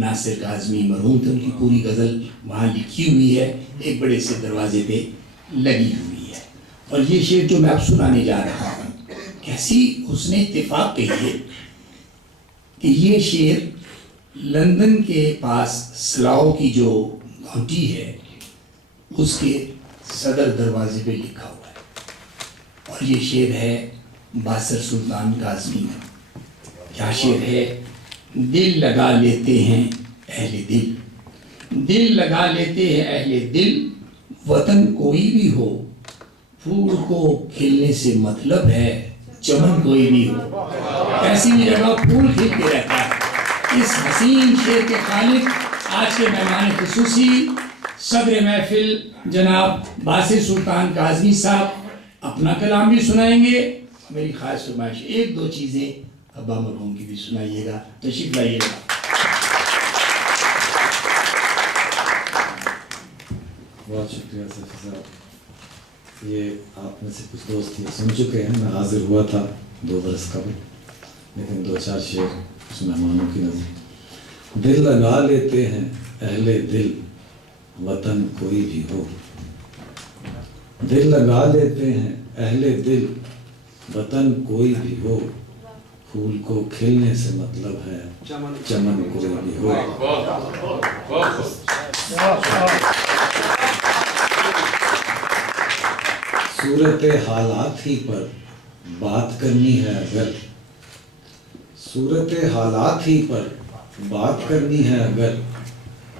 ناصر کاظمی مرحوم تھے، ان کی پوری غزل وہاں لکھی ہوئی ہے، ایک بڑے سے دروازے پہ لگی ہوئی ہے۔ اور یہ شعر جو میں اب سنانے جا رہا ہوں، کیسی حسن اتفاق کہی ہے کہ یہ شعر لندن کے پاس سلاؤ کی جو گھونٹی ہے اس کے صدر دروازے پہ لکھا ہوا ہے، اور یہ شعر ہے باسر سلطان کاظمی کا۔ کیا شعر ہے؟ دل لگا لیتے ہیں اہل دل، دل لگا لیتے ہیں اہل دل، وطن کوئی بھی ہو، پھول کو کھلنے سے مطلب ہے چمن کوئی بھی ہو۔ ایسی بھی جگہ پھول کھلتے رہتا ہے۔ اس حسین شعر کے خالق آج کے مہمان خصوصی صدر محفل جناب باسر سلطان کاظمی صاحب اپنا کلام بھی سنائیں گے۔ میری خواہش فرمائش ایک دو چیزیں ابا مرحوم کی بھی سنائیے گا، تشریف لائیے گا۔ بہت شکریہ سفیر صاحب، یہ آپ میں سے کچھ دوست یہ سن چکے ہیں، میں حاضر ہوا تھا 2 برس قبل، لیکن 2-4 شعر کچھ مہمانوں کی نظر۔ دل لگا لیتے ہیں اہل دل، وطن کوئی بھی ہو، دل لگا لیتے ہیں اہل دل، وطن کوئی بھی ہو، پھول کو کھلنے سے مطلب ہے چمن کوئی بھی ہو۔ صورت حالات ہی پر بات کرنی ہے اگر، صورت حالات ہی پر بات کرنی ہے اگر،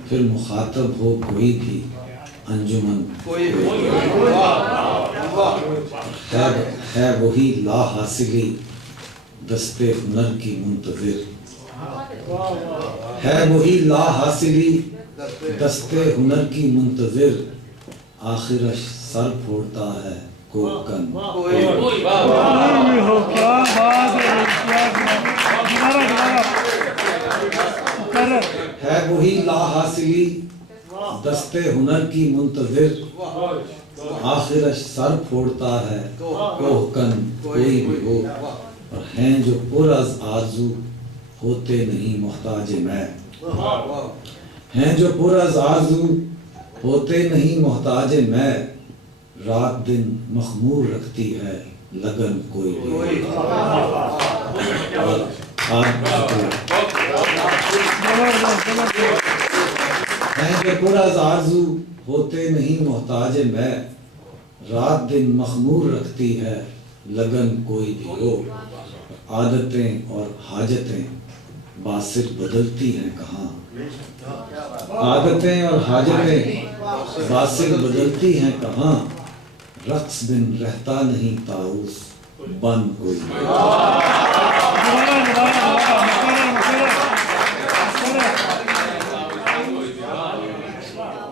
پھر مخاطب ہو کوئی بھی انجمن ہے وہی لا حاصلی دست ہنر کی منتظر، ہے وہی لا حاصلی دست ہنر کی منتظر، آخرش سر پھوڑتا ہے کوکن۔ ہے وہی لا حاصلی دست ہنر کی منتظر، آخرش سر پھوڑتا ہے کوکن کوئی بھی ہو، اور ہیں جو پر از آرزو ہوتے نہیں محتاج میں، ہیں جو پر از آرزو ہوتے نہیں محتاج میں، رات دن مخمور رکھتی ہے لگن کوئی بھی ہو۔ ہیں جو پر از آرزو ہوتے نہیں محتاج میں، رات دن مخمور رکھتی ہے لگن کوئی بھی ہو، عادتیں اور حاجتیں باسر بدلتی ہیں کہاں، عادتیں اور حاجتیں باسر بدلتی ہیں کہاں، رقص بن رہتا نہیں طاؤس بن کوئی بھی ہو۔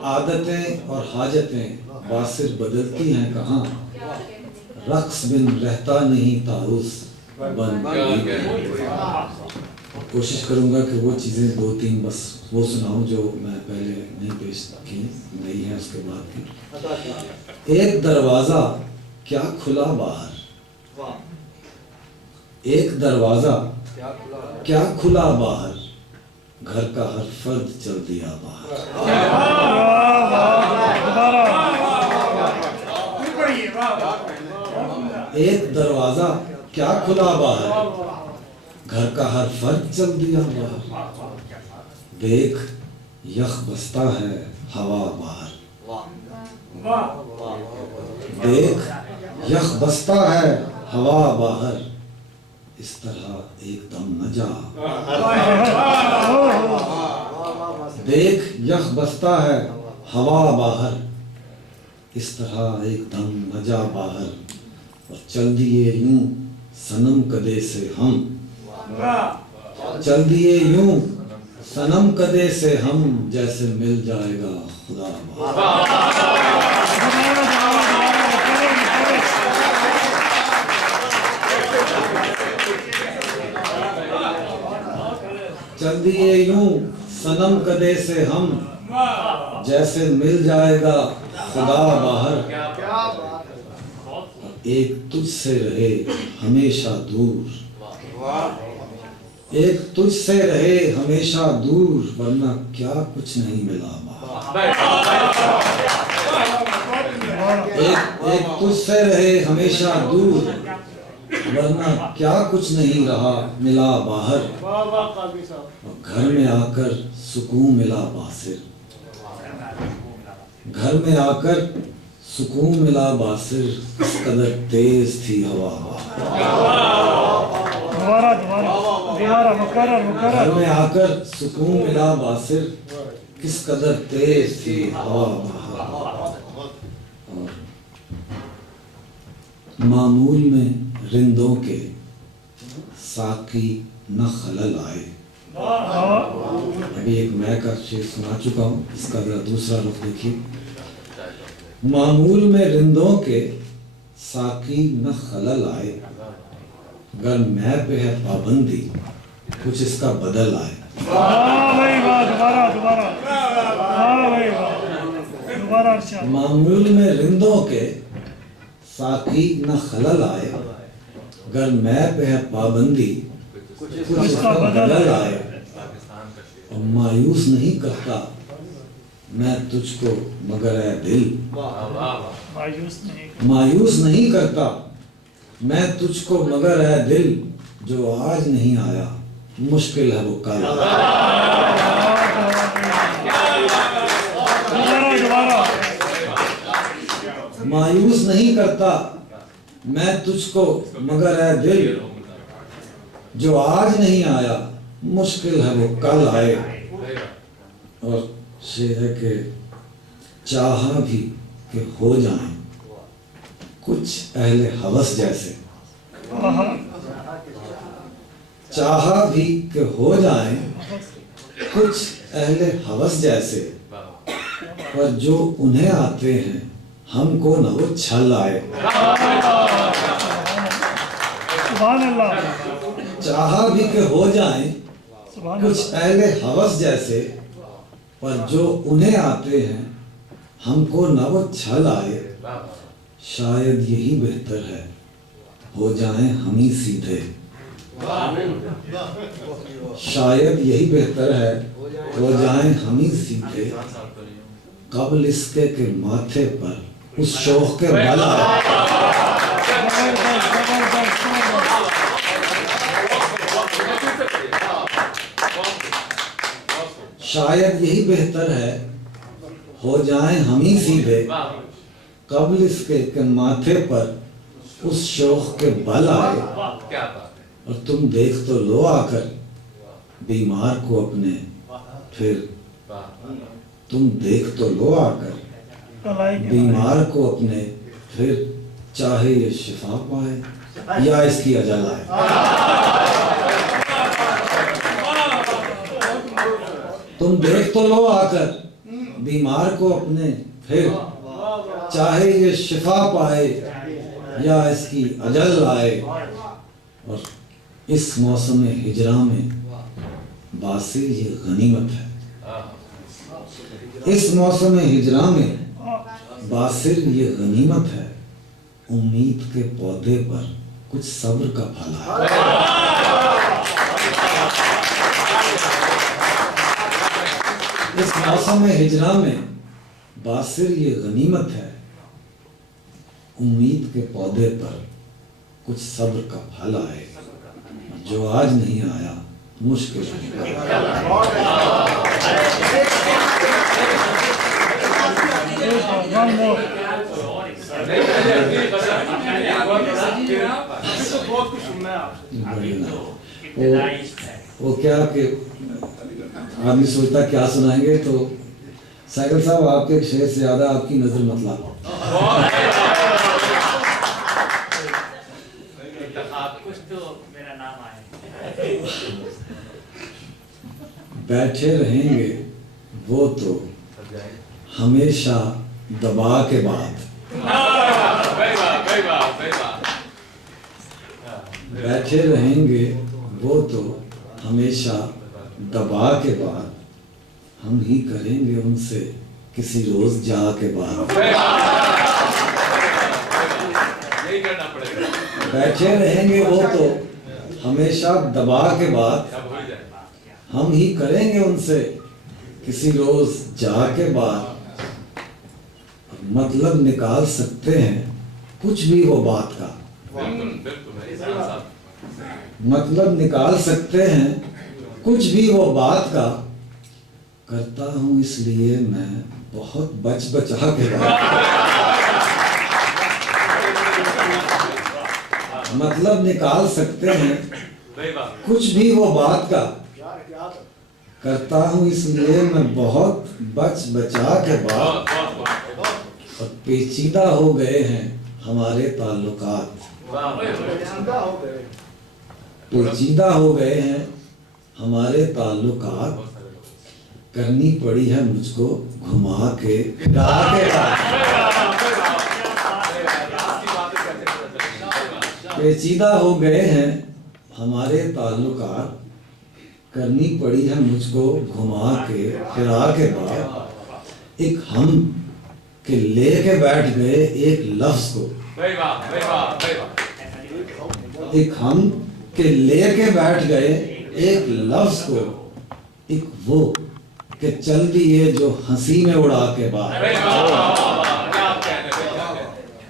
عادتیں اور حاجتیں باسر بدلتی ہیں کہاں، رقص بن رہتا نہیں طاؤس بن کوئی بھی ہو۔ کوشش کروں گا کہ وہ چیزیں 2-3 بس وہ سناؤں جو میں پہلے نہیں پیش کی، نہیں ہے اس کے بعد کی۔ ایک دروازہ کیا کھلا باہر، ایک دروازہ کیا کھلا باہر، گھر کا ہر فرد چل دیا باہر۔ ایک دروازہ کیا کھلا باہر، گھر کا ہر فرد چل دیا باہر، دیکھ یخ بستہ ہے ہوا باہر، دیکھ یخ بستہ ہے ہوا باہر، اس طرح ایک دم نہ جا، دیکھ یخ بستہ ہے ہوا باہر، اس طرح ایک دم نہ جا باہر، اور چل دیے یوں صنم کدے سے ہم، چل دیے یوں صنم کدے سے ہم، جیسے مل جائے گا خدا باہر۔ چل دیے یوں صنم کدے سے ہم، جیسے مل جائے گا خدا باہر، ایک تجھ سے رہے ہمیشہ دور، ایک تجھ سے رہے ہمیشہ دور ورنہ کیا کچھ نہیں ملا ایک تجھ سے رہے ہمیشہ دور ورنہ کیا کچھ نہیں رہا ملا باہر اور گھر میں آ کر سکون ملا باسر گھر میں آ کر سکون ملا باسر اس قدر تیز تھی ہوا گھر میں آ کر سکون ملا باسر کس قدر تیز تھی ہوا معمول میں رندوں کے ساقی نہ خلل آئے. ابھی ایک میں کا شعر سنا چکا ہوں, اس کا ذرا دوسرا رخ دیکھیے. معمول میں رندوں کے ساقی نہ خلل آئے, گر میں پہ ہے پابندی کچھ اس کا بدل آئے. معمول میں رندوں کے ساقی نہ خلل آئے, گر میں پہ ہے پابندی کچھ اس کا بدل آئے. اور مایوس نہیں کرتا میں تجھ کو مگر اے دل, مایوس نہیں کرتا میں تجھ کو مگر اے دل, جو آج نہیں آیا مشکل ہے وہ کل. مایوس نہیں کرتا میں تجھ کو مگر اے دل, جو آج نہیں آیا مشکل ہے وہ کل آئے. اور شعر ہے کہ چاہا بھی کہ ہو جائیں کچھ اہل ہوس جیسے, چاہا بھی کہ ہو جائیں کچھ اہل ہوس جیسے, پر جو انہیں آتے ہیں ہم کو نہ وہ چھل آئے. چاہا بھی کہ ہو جائیں کچھ اہل ہوس جیسے, پر جو انہیں آتے ہیں ہم کو نہ وہ چھل آئے. شاید یہی بہتر ہے ہو جائیں ہم ہی سیدھے, شاید یہی بہتر ہے ہو جائیں ہم ہی سیدھے, قبل اس کے کہ ماتھے پر اس شوق کے بل آئے. شاید یہی بہتر ہے ہو جائیں ہم ہی سیدھے, قبل اس کے کہ ماتھے پر اس شوق کے بل آئے. اور تم دیکھ تو لو آ کر بیمار کو اپنے, پھر تم دیکھ تو لو آ کر بیمار کو اپنے, پھر چاہے یہ شفا پائے یا اس کی اجل آئے. تم دیکھ تو لو آ کر بیمار کو اپنے, پھر چاہے یہ شفا پائے یا اس کی اجل آئے. اور اس موسم ہجراں میں باسر یہ غنیمت ہے, اس موسم ہجراں میں باسر یہ غنیمت ہے, امید کے پودے پر کچھ صبر کا پھل ہے. اس موسم ہجراں میں باسر یہ غنیمت ہے, امید کے پودے پر کچھ صبر کا پھل آئے, جو آج نہیں آیا مشکل ہے. وہ کیا کہ آدمی سوچتا کیا سنائیں گے, تو سائیکل صاحب آپ کے شعر سے زیادہ آپ کی نظر مطلب بیٹھے رہیں گے وہ تو ہمیشہ دبا کے بعد, بیٹھے رہیں گے وہ تو ہمیشہ دبا کے بعد, ہم ہی کریں گے ان سے کسی روز جا کے بعد. بیٹھے رہیں گے وہ تو ہمیشہ دبا کے بات ہم ہی کریں گے ان سے کسی روز جا کے بات. مطلب نکال سکتے ہیں کچھ بھی وہ بات کا, مطلب نکال سکتے ہیں کچھ بھی وہ بات کا. کرتا ہوں اس لیے میں بہت بچ بچا کے بات. مطلب نکال سکتے ہیں کچھ بھی وہ بات کا. کرتا ہوں اس لیے میں بہت بچ بچا کے بات. اور پیچیدہ ہو گئے ہیں ہمارے تعلقات, پیچیدہ ہو گئے ہیں ہمارے تعلقات. کرنی پڑی ہے مجھ کو گھما کے پھرا کے بات. پیچیدہ ہو گئے ہیں ہمارے تعلقات. کرنی پڑی ہے مجھ کو گھما کے پھرا کے بات. ایک ہم کہ لے کے بیٹھ گئے ایک لفظ کو, ایک ہم کہ لے کے بیٹھ گئے ایک لفظ کو. ایک وہ کہ چل دیے جو ہنسی میں اڑا کے بات.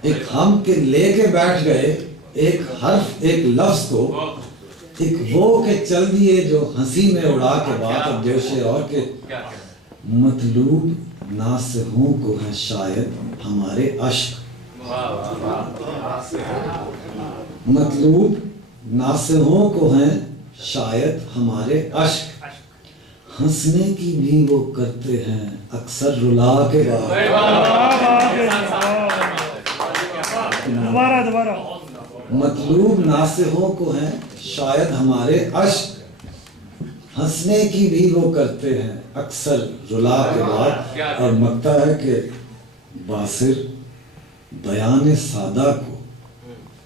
ایک ہم کہ لے کے بیٹھ گئے ایک حرف ایک لفظ کو. ایک وہ کہ چل دیے جو ہنسی میں اڑا کے بات. اب جو شعر اور کہ مطلوب ناصحوں کو ہے شاید ہمارے عشق. مطلوب ناصحوں کو ہیں شاید ہمارے عشق. ہنسنے کی بھی وہ کرتے ہیں اکثر رلا کے دوبارہ مطلوب ناصحوں کو ہیں شاید ہمارے عشق. ہنسنے کی بھی وہ کرتے ہیں اکثر رلا کے بعد. اور مکتا ہے کہ باصر بیان سادہ کو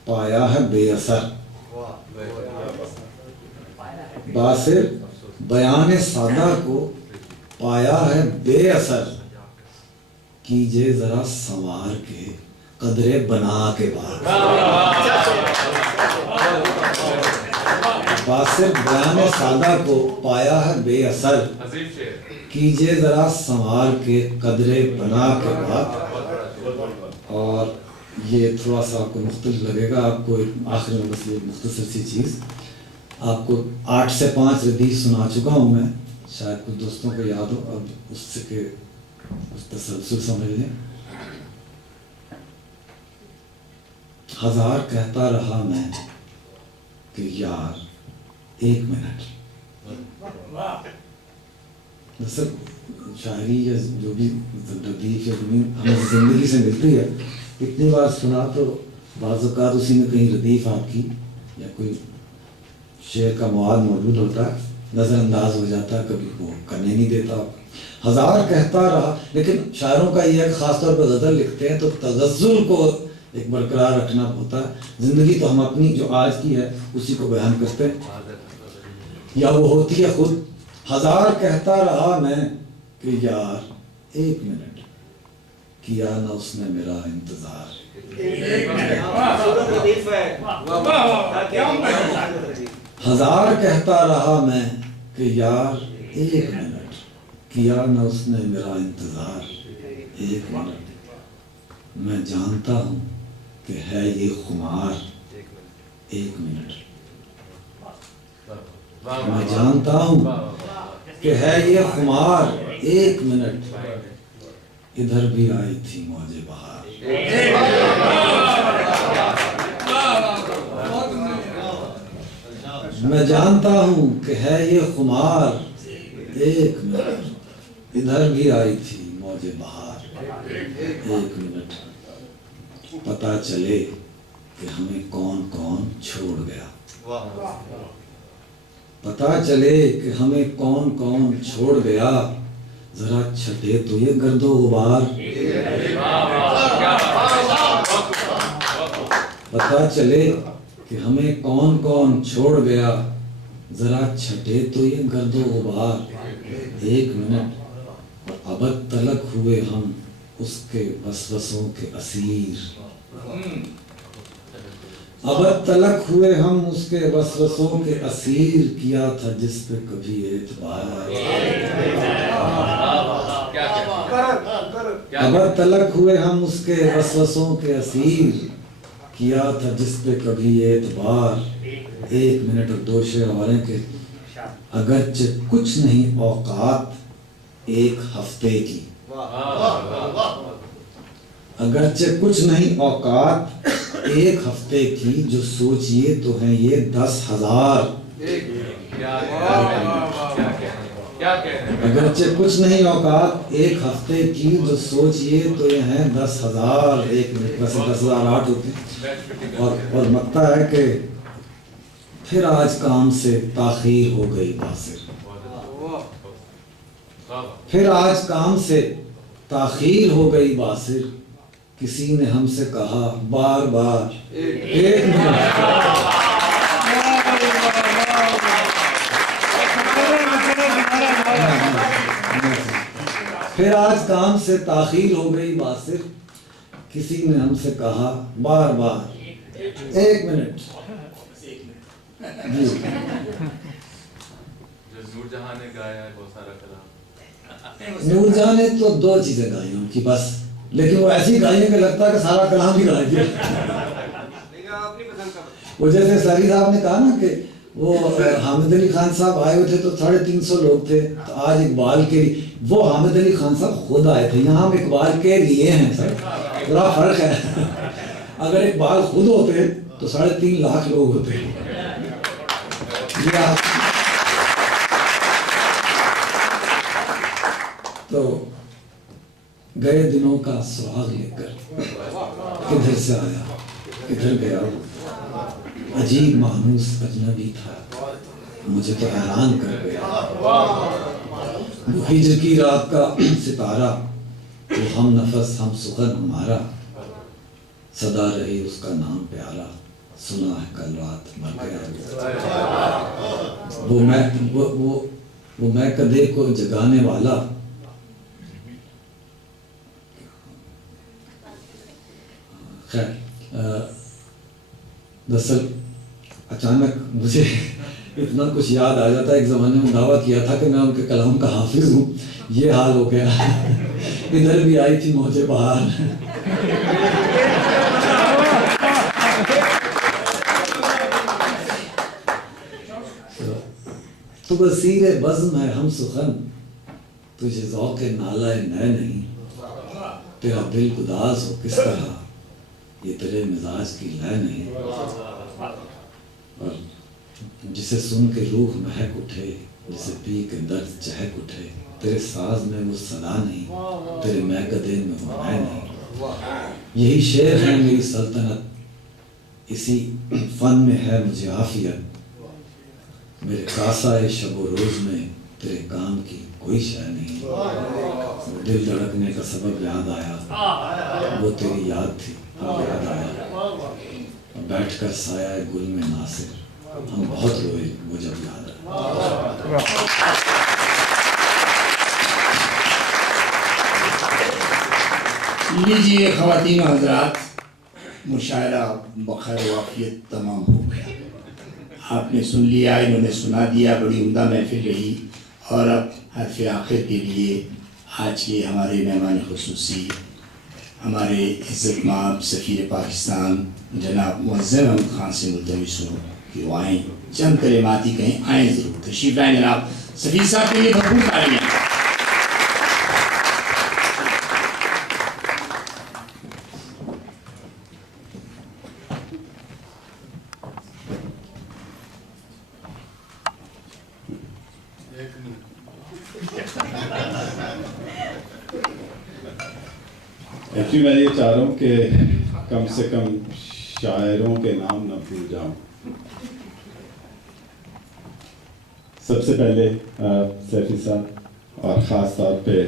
پایا ہے بے اثر. باصر بیان سادہ کو پایا ہے بے اثر. کیجئے ذرا سنوار کے قدرے بنا کے بعد. باصر بیان سادہ کو پایا ہے بے اثر. کیجئے ذرا سنوار کے قدرے بنا کے بعد. اور یہ تھوڑا سا آپ کو مختلف لگے گا. آپ کو آخر میں بس یہ مختصر سی چیز, آپ کو 8 سے 5 ردیف سنا چکا ہوں میں, شاید کچھ دوستوں کو یاد ہو. اب اس سے کہ اس تسلسل سمجھ لیں. ہزار کہتا رہا میں کہ یار ایک منٹ. دراصل شاعری یا جو بھی ردیف یا ہمیں زندگی سے ملتی ہے, اتنی بار سنا تو بعض اوقات اسی میں کہیں ردیف آپ کی یا کوئی شعر کا مواد موجود ہوتا ہے, نظر انداز ہو جاتا ہے, کبھی وہ کرنے نہیں دیتا. ہزار کہتا رہا, لیکن شاعروں کا یہ ہے کہ خاص طور پر غزل لکھتے ہیں تو تغزل کو ایک برقرار رکھنا ہوتا ہے. زندگی تو ہم اپنی جو آج کی ہے اسی کو بیان کرتے ہیں, یا وہ ہوتی ہے خود. ہزار کہتا رہا میں کہ یار ایک منٹ, کیا نہ اس نے میرا انتظار. ہزار کہتا رہا میں کہ یار ایک منٹ, کیا نہ اس نے میرا انتظار. ایک منٹ, میں جانتا ہوں کہ ہے یہ خمار. ایک منٹ, میں جانتا ہوں کہ ہے یہ خمار. ایک منٹ, ادھر بھی آئی تھی موج بہار. میں جانتا ہوں کہ ہے یہ خمار. ایک منٹ, ادھر بھی آئی تھی موج بہار. ایک منٹ, پتہ چلے کہ ہمیں کون کون چھوڑ گیا. پتہ چلے کہ ہمیں کون کون چھوڑ گیا. ذرا چھٹے تو یہ گرد و غبار. پتہ چلے کہ ہمیں کون کون چھوڑ گیا. ذرا چھٹے تو یہ گرد و غبار. ایک منٹ, اور ابد تلک ہوئے ہم اس کے وسوسوں کے اسیر. ابد تلک ہوئے ہم اس کے وسوسوں کے اسیر، کیا تھا جس پہ کبھی اعتبار۔ ابد تلک ہوئے ہم اس کے وسوسوں کے اسیر، کیا تھا جس پہ کبھی اعتبار۔ ایک منٹ اور دو شعر اور ہیں کہ اگرچہ کچھ نہیں اوقات ایک ہفتے کی، اگرچہ کچھ نہیں اوقات ایک ہفتے کی، جو سوچئے تو ہیں یہ 10,000۔ اگرچہ کچھ نہیں اوقات ایک ہفتے کی، جو سوچئے تو یہ ہیں 10,000۔ ایک منٹ ویسے 10,008 ہوتے ہیں۔ اور مکتا ہے کہ پھر آج کام سے تاخیر ہو گئی باسر، پھر آج کام سے تاخیر ہو گئی باسر، کسی نے ہم سے کہا بار بار ایک منٹ۔ پھر آج کام سے تاخیر ہو گئی باسر، کسی نے ہم سے کہا بار بار ایک منٹ۔ جو نور جہاں نے گایا ہے بہت سارا کلام، نور جہاں نے تو 2 چیزیں گائی ان کی بس، لیکن وہ ایسی گائی ہیں کہ لگتا ہے کہ سارا کلام ہی گایا گیا۔ وہ جیسے ساری صاحب نے کہا نا کہ وہ حامد علی خان صاحب آئے ہوئے تھے تو 350 لوگ تھے، تو آج اقبال کے لیے وہ حامد علی خان صاحب خود آئے تھے، یہاں ہم اقبال کے لیے ہیں سر، بڑا فرق ہے۔ اگر اقبال خود ہوتے تو 3.5 لاکھ لوگ ہوتے۔ تو گئے دنوں کا سراغ لے کر کدھر سے آیا کدھر گیا، عجیب مانوس اجنبی تھا، مجھے تو حیران کر گیا۔ وہ ہجر کی رات کا ستارہ، وہ ہم نفس ہم سخن ہمارا، صدا رہی اس کا نام پیارا، سنا ہے کل رات مر گیا۔ وہ میں کدے کو جگانے والا، خیر دراصل اچانک مجھے اتنا کچھ یاد آ جاتا ہے۔ ایک زمانے میں دعویٰ کیا تھا کہ میں ان کے کلام کا حافظ ہوں، یہ حال ہو گیا۔ ادھر بھی آئی تھی موجے بہار، تو بصیر بزم ہے ہم سخن، تجھے ذوق نالہ نئے نہیں، تیرا دل گداز ہو کس طرح، یہ تیرے مزاج کی لے نہیں۔ اور جسے سن کے روح مہک اٹھے، جسے پی کے درد چہک اٹھے، تیرے ساز میں وہ صدا نہیں، تیرے میکدے میں وہ میں نہیں۔ یہی شعر ہے میری سلطنت، اسی فن میں ہے مجھے عافیت، میرے کاسہ شب و روز میں تیرے کام کی کوئی شے نہیں۔ دل دھڑکنے کا سبب یاد آیا، وہ تیری یاد تھی اب یاد آیا، بیٹھ کر سایہ گل میں ناصر، ہم بہت روئے وہ جب یاد آیا۔ لیجیے خواتین و حضرات، مشاعرہ بخیر و عافیت تمام ہو گیا۔ آپ نے سن لیا، انہوں نے سنا دیا، بڑی عمدہ محفل رہی۔ اور اب حرف آخر کے لیے آج کے ہمارے مہمان خصوصی، ہمارے عزت مآب سفیر پاکستان جناب معظم احمد خان سے ملتمس ہوں کہ وہ آئیں، چند کلمات ہی کہیں، آئیں ضرور، تشریف لائیں جناب سفیر صاحب کے لیے بھرپور تالیاں۔ ایکچولی میں یہ چاہ رہا ہوں کہ کم سے کم شاعروں کے نام نہ بھول جاؤں۔ سب سے پہلے سیفی صاحب اور خاص طور پہ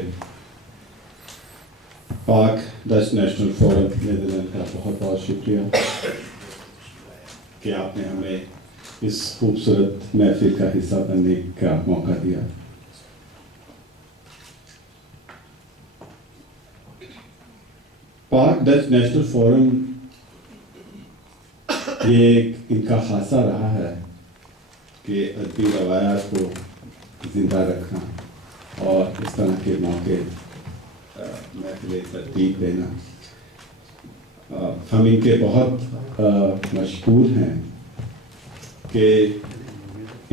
پاک ڈچ نیشنل فورم نیدرلینڈ کا بہت بہت شکریہ کہ آپ نے ہمیں اس خوبصورت محفل کا حصہ بننے کا موقع دیا۔ پاک ڈچ نیشنل فورم یہ ان کا خاصہ رہا ہے کہ ادبی روایات کو زندہ رکھنا اور اس طرح کے موقع محفل ترتیب دینا. ہم ان کے بہت مشکور ہیں کہ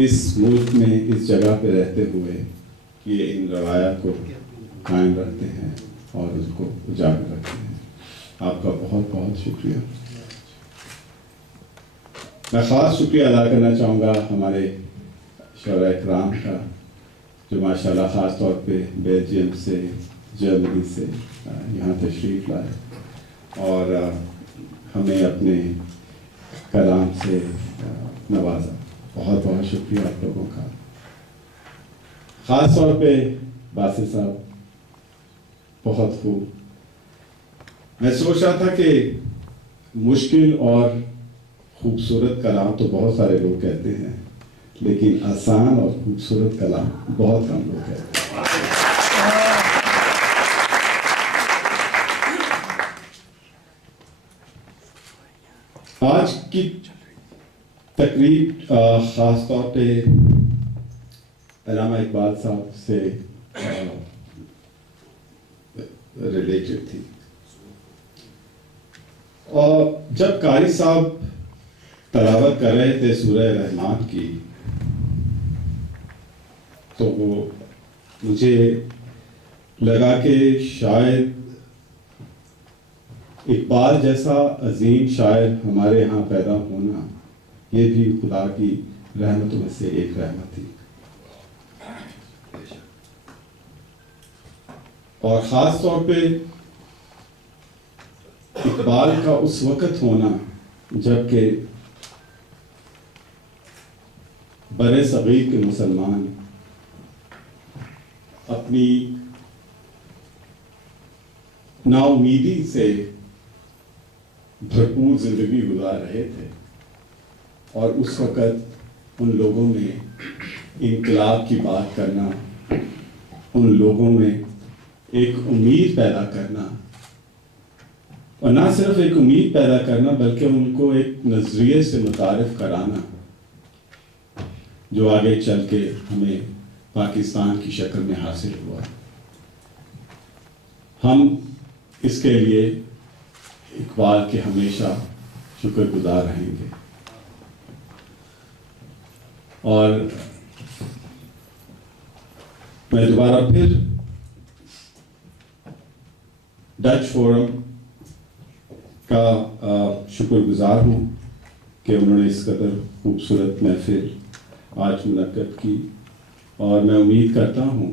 اس ملک میں اس جگہ پہ رہتے ہوئے یہ ان روایات کو قائم رکھتے ہیں اور اس کو اجاگر رکھتے ہیں. آپ کا بہت بہت شکریہ. میں خاص شکریہ ادا کرنا چاہوں گا ہمارے شعراء اکرام کا جو ماشاءاللہ خاص طور پہ بیلجیم سے جرمنی سے یہاں تشریف لائے اور ہمیں اپنے کلام سے نوازا. بہت بہت شکریہ آپ لوگوں کا. خاص طور پہ باسل صاحب بہت خوب. میں سوچ رہا تھا کہ مشکل اور خوبصورت کلام تو بہت سارے لوگ کہتے ہیں لیکن آسان اور خوبصورت کلام بہت کم لوگ کہتے ہیں. آج کی تقریب خاص طور پہ علامہ اقبال صاحب سے ریلیٹڈ تھی اور جب قاری صاحب تلاوت کر رہے تھے سورہ رحمان کی تو وہ مجھے لگا کہ شاید اقبال جیسا عظیم شاعر ہمارے ہاں پیدا ہونا یہ بھی خدا کی رحمتوں میں سے ایک رحمت تھی. اور خاص طور پہ اقبال کا اس وقت ہونا جب کہ بر صغیر کے مسلمان اپنی نا امیدی سے بھرپور زندگی گزار رہے تھے اور اس وقت ان لوگوں میں انقلاب کی بات کرنا، ان لوگوں میں ایک امید پیدا کرنا اور نہ صرف ایک امید پیدا کرنا بلکہ ان کو ایک نظریے سے متعارف کرانا جو آگے چل کے ہمیں پاکستان کی شکل میں حاصل ہوا. ہم اس کے لیے اقبال کے ہمیشہ شکر گزار رہیں گے. اور میں دوبارہ پھر ڈچ فورم کا شکر گزار ہوں کہ انہوں نے اس قدر خوبصورت محفل آج منعقد کی اور میں امید کرتا ہوں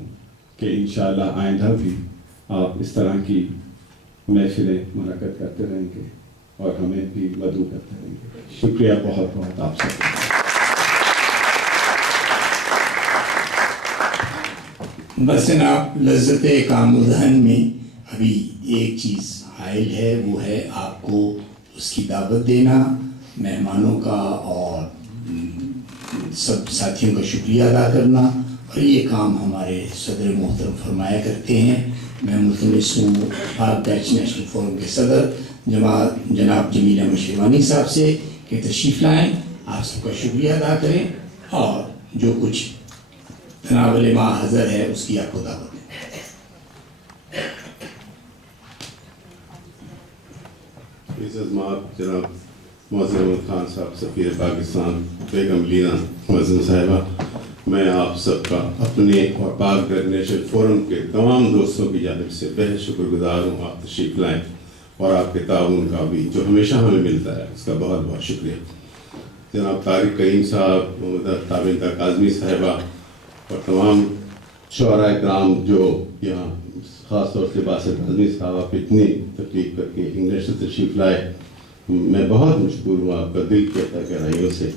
کہ انشاءاللہ آئندہ بھی آپ اس طرح کی محفلیں منعقد کرتے رہیں گے اور ہمیں بھی مدعو کرتے رہیں گے. شکریہ بہت بہت آپ سب. بس جناب لذت کام دہن میں ابھی ایک چیز حائل ہے، وہ ہے آپ کو اس کی دعوت دینا، مہمانوں کا اور سب ساتھیوں کا شکریہ ادا کرنا. اور یہ کام ہمارے صدر محترم فرمایا کرتے ہیں. میں ملتمس ہوں پاک ڈچ نیشنل فورم کے صدر جناب جمیل احمد شیروانی صاحب سے کہ تشریف لائیں، آپ سب کا شکریہ ادا کریں اور جو کچھ تناول ما حضر ہے اس کی آپ کو دعوت دیں. جناب معظم احمد خان صاحب، سفیر پاکستان، بیگم لینا معظم صاحبہ، میں آپ سب کا اپنے اور پاک ڈچ نیشنل فورم کے تمام دوستوں کی جانب سے بہت شکر گزار ہوں. آپ تشریف لائیں اور آپ کے تعاون کا بھی جو ہمیشہ ہمیں ملتا ہے اس کا بہت بہت شکریہ. جناب طارق کریم صاحب، محمد تابندہ کاظمی صاحبہ اور تمام شعراء اکرام جو یہاں خاص طور سے باسل کاظمی صاحب آپ اتنی تکلیف کر کے انگلش سے تشریف لائے، میں بہت مشکور ہوں. آپ کا دل کہتا ہے گہرائیوں سے.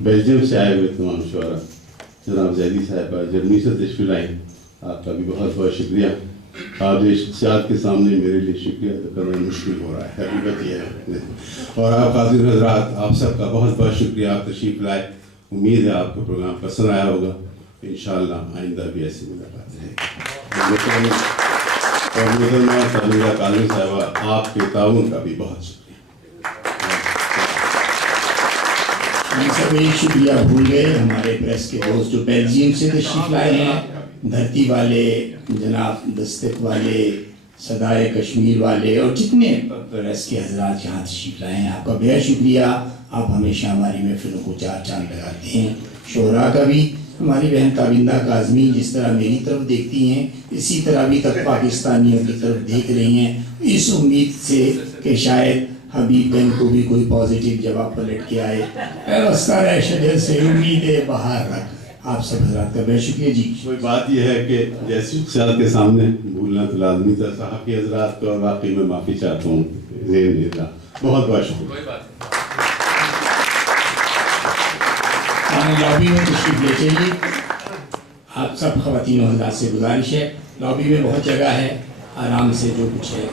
بیلجیم سے آئے ہوئے تمام شعراء، جناب زیدی صاحبہ جرمنی سے تشریف لائیں، آپ کا بھی بہت بہت شکریہ. آپ جو شخصیات کے سامنے میرے لیے شکریہ تو کرنا مشکل ہو رہا ہے، حقیقت یہ ہے. اور آپ حاضر حضرات، آپ سب کا بہت بہت شکریہ. آپ تشریف لائے. امید ہے آپ کو پروگرام پسند آیا ہوگا. انشاءاللہ آئندہ بھی ایسی ملاقات رہے گی. اور محترمہ تابندہ کاظمی صاحبہ، آپ کے تعاون کا بھی بہت شکریہ. ہم سب ایک شکریہ بھول گئے ہمارے پریس کے دوست جو بیلجیم سے تشریف لائے ہیں، دھرتی والے، جناب دستک والے، صدائے کشمیر والے اور جتنے پریس کے حضرات یہاں تشریف لائے ہیں، آپ کا بے شکریہ. آپ ہمیشہ ہماری محفلوں کو چار چاند لگاتے ہیں. شعراء کا بھی، ہماری بہن تابندہ کاظمی جس طرح میری طرف دیکھتی ہیں اسی طرح ابھی تک پاکستانیوں کی طرف دیکھ رہی ہیں، اس امید سے کہ شاید حبیب بہن کو بھی کوئی پازیٹیو جواب پلٹ کے آئے. وسطہ رہ شجر سے امید بہار رکھ. آپ سب حضرات کا بے شکریہ. جی کوئی بات یہ ہے کہ جیسے شخصیات کے سامنے بھولنا تو لازمی تھا. صحافی حضرات کو اور واقعی میں معافی چاہتا ہوں. ذہن نہیں تھا. بہت بہت شکریہ. کوئی بات لابی میں تشریف لے چلیے. آپ سب خواتین و حضرات سے گزارش ہے، لابی میں بہت جگہ ہے، آرام سے جو کچھ ہے